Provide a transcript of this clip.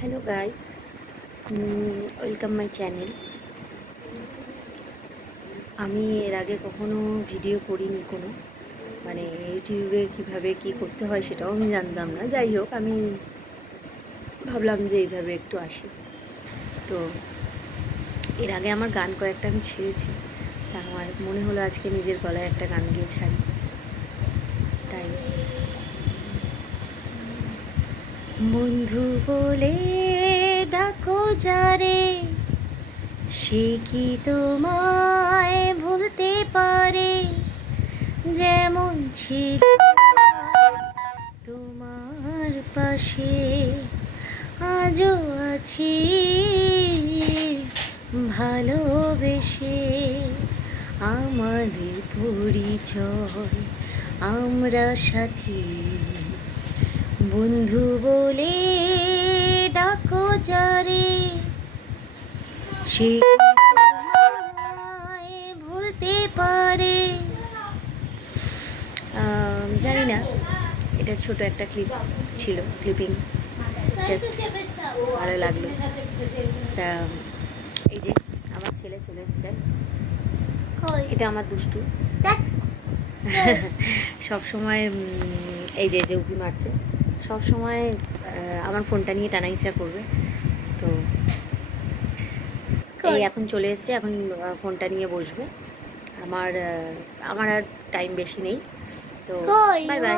Hello guys, welcome my channel. আমি এর আগে কখনো ভিডিও করিনি কোনো, মানে ইউটিউবে কিভাবে কি করতে হয় সেটাও আমি জানতাম না। যাই হোক, আমি ভাবলাম যে এইভাবে একটু আসি। তো এর আগে আমার গান কয়েকটা আমি ছেড়েছি, তা আমার মনে হলো আজকে নিজের গলায় একটা গান গিয়ে ছাড়ি। তাই বন্ধু বলে ডাকো যারে, সে কি তোমায় ভুলতে পারে? যেমন ছিল তোমার পাশে, আজও আছি ভালোবেসে। আমাদের পরিচয় আমরা সাথী, বন্ধু বলে ডাকো যারে, সে তোমায় ভুলতে পারে। জানি না, এটা ছোট একটা ক্লিপ ছিল, ক্লিপিং, জাস্ট ভালো লাগলো। তা এই যে আমার ছেলে চলে এসছে, এটা আমার দুষ্টু। সব সময় এই যে উঁকি মারছে, সব সময় আমার ফোনটা নিয়ে টানাইচড়া করবে। তো এই এখন চলে এসছে, এখন ফোনটা নিয়ে বসবে। আমার আর টাইম বেশি নেই, তো বাই বাই।